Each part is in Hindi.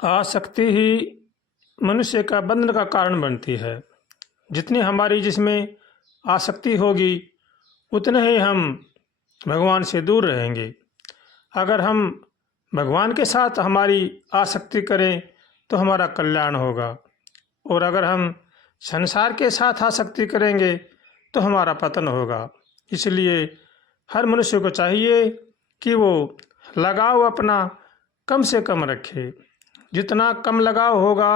आसक्ति ही मनुष्य का बंधन का कारण बनती है। जितनी हमारी जिसमें आसक्ति होगी उतने ही हम भगवान से दूर रहेंगे। अगर हम भगवान के साथ हमारी आसक्ति करें तो हमारा कल्याण होगा, और अगर हम संसार के साथ आसक्ति करेंगे तो हमारा पतन होगा। इसलिए हर मनुष्य को चाहिए कि वो लगाव अपना कम से कम रखे। जितना कम लगाव होगा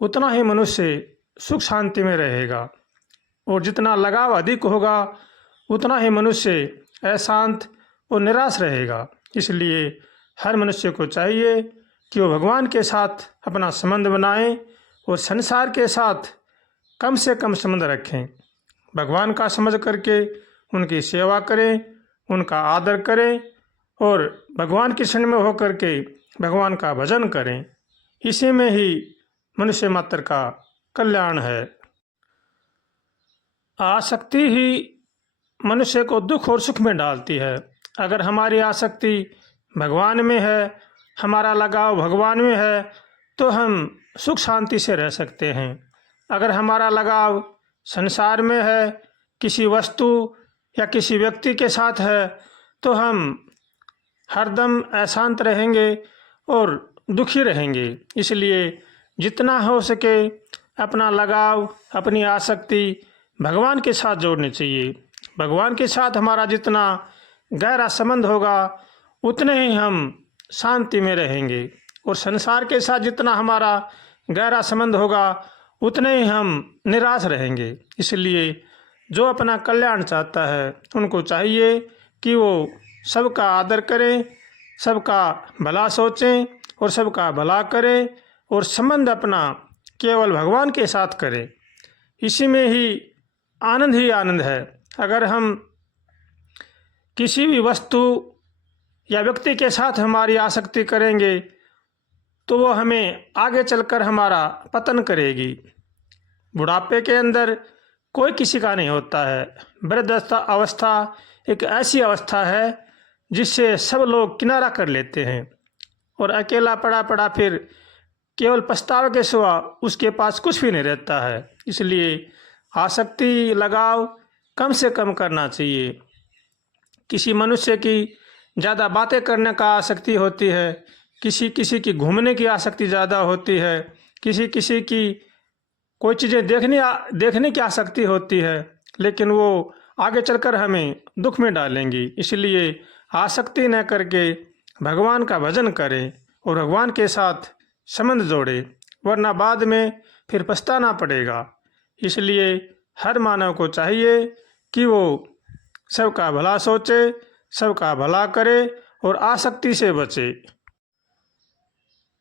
उतना ही मनुष्य सुख शांति में रहेगा, और जितना लगाव अधिक होगा उतना ही मनुष्य अशांत और निराश रहेगा। इसलिए हर मनुष्य को चाहिए कि वो भगवान के साथ अपना संबंध बनाएं और संसार के साथ कम से कम संबंध रखें। भगवान का समझ करके उनकी सेवा करें, उनका आदर करें और भगवान के शरण में होकर के भगवान का भजन करें। इसी में ही मनुष्य मात्र का कल्याण है। आसक्ति ही मनुष्य को दुख और सुख में डालती है। अगर हमारी आसक्ति भगवान में है, हमारा लगाव भगवान में है, तो हम सुख शांति से रह सकते हैं। अगर हमारा लगाव संसार में है, किसी वस्तु या किसी व्यक्ति के साथ है, तो हम हरदम अशांत रहेंगे और दुखी रहेंगे। इसलिए जितना हो सके अपना लगाव, अपनी आसक्ति भगवान के साथ जोड़नी चाहिए। भगवान के साथ हमारा जितना गहरा संबंध होगा उतने ही हम शांति में रहेंगे, और संसार के साथ जितना हमारा गहरा संबंध होगा उतने ही हम निराश रहेंगे। इसलिए जो अपना कल्याण चाहता है उनको चाहिए कि वो सबका आदर करें, सबका भला सोचें और सबका भला करें, और संबंध अपना केवल भगवान के साथ करें। इसी में ही आनंद है। अगर हम किसी भी वस्तु या व्यक्ति के साथ हमारी आसक्ति करेंगे तो वो हमें आगे चलकर हमारा पतन करेगी। बुढ़ापे के अंदर कोई किसी का नहीं होता है। वृद्धावस्था अवस्था एक ऐसी अवस्था है जिससे सब लोग किनारा कर लेते हैं, और अकेला पड़ा पड़ा फिर केवल पछतावे के सिवा उसके पास कुछ भी नहीं रहता है। इसलिए आसक्ति लगाव कम से कम करना चाहिए। किसी मनुष्य की ज़्यादा बातें करने का आसक्ति होती है, किसी किसी की घूमने की आसक्ति ज़्यादा होती है, किसी किसी की कोई चीज़ें देखने की आसक्ति होती है, लेकिन वो आगे चलकर हमें दुख में डालेंगी। इसलिए आसक्ति न करके भगवान का भजन करें और भगवान के साथ संबंध जोड़े, वरना बाद में फिर पछताना पड़ेगा। इसलिए हर मानव को चाहिए कि वो सबका भला सोचे, सबका भला करे और आसक्ति से बचे।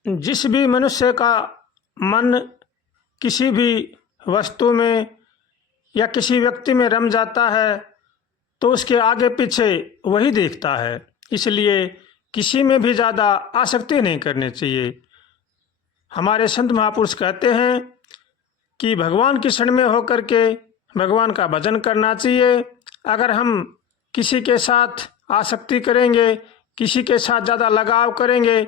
जिस भी मनुष्य का मन किसी भी वस्तु में या किसी व्यक्ति में रम जाता है तो उसके आगे पीछे वही देखता है। इसलिए किसी में भी ज़्यादा आसक्ति नहीं करनी चाहिए। हमारे संत महापुरुष कहते हैं कि भगवान की शरण में होकर के भगवान का भजन करना चाहिए। अगर हम किसी के साथ आसक्ति करेंगे, किसी के साथ ज़्यादा लगाव करेंगे,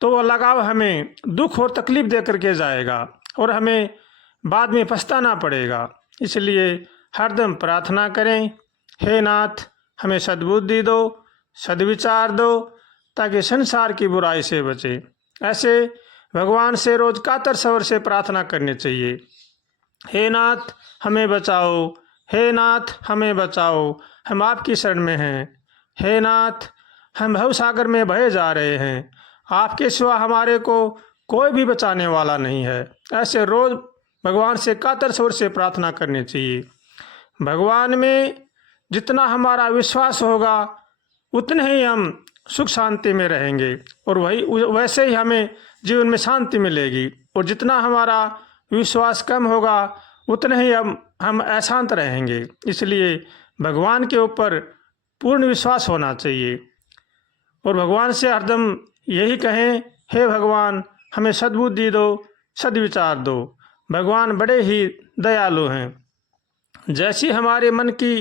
तो वो लगाव हमें दुख और तकलीफ दे करके जाएगा और हमें बाद में पछताना पड़ेगा। इसलिए हरदम प्रार्थना करें, हे नाथ हमें सद्बुद्धि दो, सद्विचार दो, ताकि संसार की बुराई से बचे। ऐसे भगवान से रोज कातर स्वर से प्रार्थना करनी चाहिए। हे नाथ हमें बचाओ, हे नाथ हमें बचाओ, हम आपकी शरण में हैं। हे नाथ हम भवसागर में बहे जा रहे हैं, आपके सिवा हमारे को कोई भी बचाने वाला नहीं है। ऐसे रोज भगवान से कातर स्वर से प्रार्थना करनी चाहिए। भगवान में जितना हमारा विश्वास होगा उतने ही हम सुख शांति में रहेंगे, और वैसे ही हमें जीवन में शांति मिलेगी। और जितना हमारा विश्वास कम होगा उतने ही हम अशांत रहेंगे। इसलिए भगवान के ऊपर पूर्ण विश्वास होना चाहिए, और भगवान से हरदम यही कहें, हे भगवान हमें सद्बुद्धि दो, सद्विचार दो। भगवान बड़े ही दयालु हैं। जैसी हमारे मन की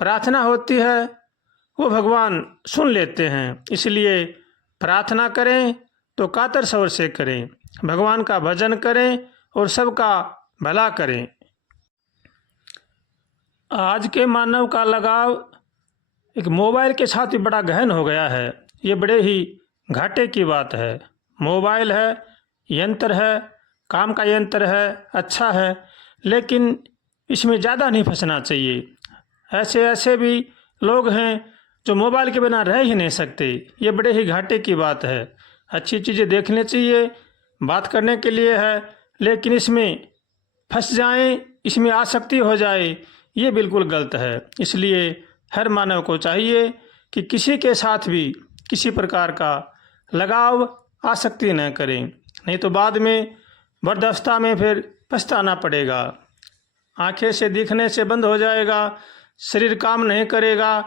प्रार्थना होती है वो भगवान सुन लेते हैं। इसलिए प्रार्थना करें, तो कातर स्वर से करें, भगवान का भजन करें और सबका भला करें। आज के मानव का लगाव एक मोबाइल के साथ भी बड़ा गहन हो गया है। ये बड़े ही घाटे की बात है। मोबाइल है, यंत्र है, काम का यंत्र है, अच्छा है, लेकिन इसमें ज़्यादा नहीं फंसना चाहिए। ऐसे ऐसे भी लोग हैं जो मोबाइल के बिना रह ही नहीं सकते। ये बड़े ही घाटे की बात है। अच्छी चीज़ें देखने चाहिए, बात करने के लिए है, लेकिन इसमें फंस जाएं, इसमें आसक्ति हो जाए, ये बिल्कुल गलत है। इसलिए हर मानव को चाहिए कि किसी के साथ भी किसी प्रकार का लगाव, आसक्ति न करें, नहीं तो बाद में वृद्धावस्था में फिर पछताना पड़ेगा। आंखें से दिखने से बंद हो जाएगा, शरीर काम नहीं करेगा,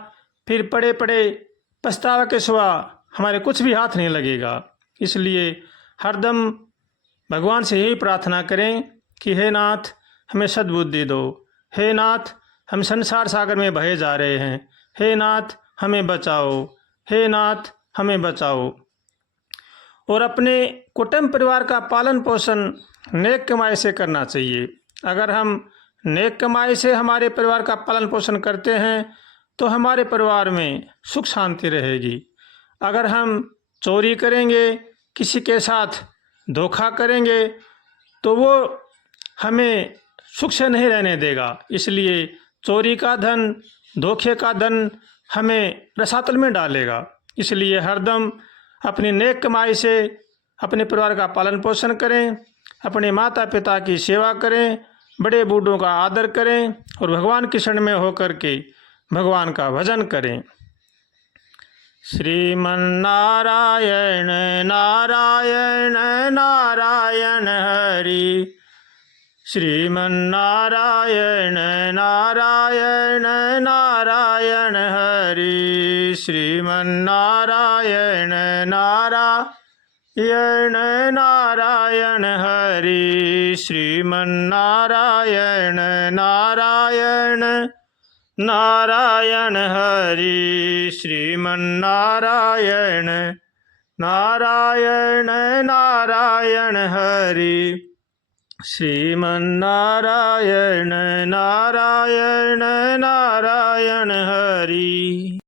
फिर पड़े पड़े पछतावा के सिवा हमारे कुछ भी हाथ नहीं लगेगा। इसलिए हरदम भगवान से यही प्रार्थना करें कि हे नाथ, हमें सद्बुद्धि दो। हे नाथ, हम संसार सागर में बहे जा रहे हैं। हे नाथ, हमें बचाओ। हे नाथ, हमें बचाओ। और अपने कुटुंब परिवार का पालन पोषण नेक कमाई से करना चाहिए। अगर हम नेक कमाई से हमारे परिवार का पालन पोषण करते हैं तो हमारे परिवार में सुख शांति रहेगी। अगर हम चोरी करेंगे, किसी के साथ धोखा करेंगे, तो वो हमें सुख से नहीं रहने देगा। इसलिए चोरी का धन, धोखे का धन हमें रसातल में डालेगा। इसलिए हरदम अपनी नेक कमाई से अपने परिवार का पालन पोषण करें, अपने माता पिता की सेवा करें, बड़े बूढ़ों का आदर करें और भगवान की शरण में होकर के भगवान का भजन करें। श्रीमन्नारायण नारायण नारायण हरि, श्रीमन्नारायण नारायण नारायण हरि, श्रीमन्नारायण नारायण नारायण हरि, श्रीमन्नारायण नारायण नारायण हरि, श्रीमन्नारायण नारायण नारायण हरि, श्रीमन्नारायण नारायण नारायण हरि।